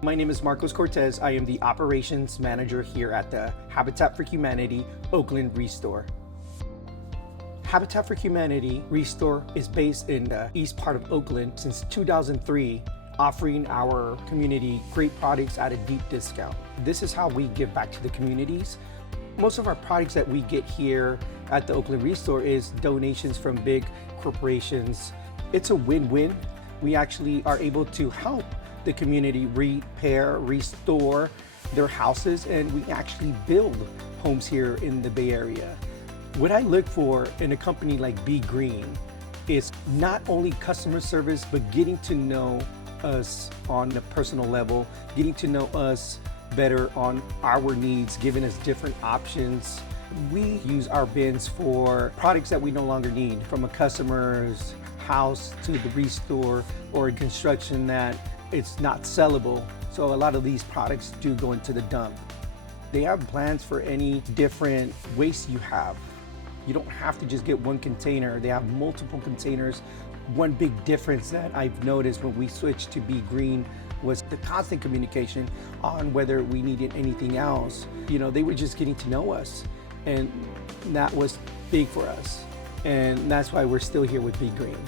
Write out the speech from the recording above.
My name is Marcos Cortez. I am the operations manager here at the Habitat for Humanity Oakland ReStore. Habitat for Humanity ReStore is based in the east part of Oakland since 2003, offering our community great products at a deep discount. This is how we give back to the communities. Most of our products that we get here at the Oakland ReStore is donations from big corporations. It's a win-win. We actually are able to help the community repair, restore their houses, and we actually build homes here in the Bay Area. What I look for in a company like BeeGreen is not only customer service, but getting to know us on a personal level, getting to know us better on our needs, giving us different options. We use our bins for products that we no longer need, from a customer's house to the ReStore or construction that it's not sellable. So a lot of these products do go into the dump. They have plans for any different waste you have. You don't have to just get one container. They have multiple containers. One big difference that I've noticed when we switched to BeeGreen was the constant communication on whether we needed anything else. You know, they were just getting to know us, and that was big for us. And that's why we're still here with BeeGreen.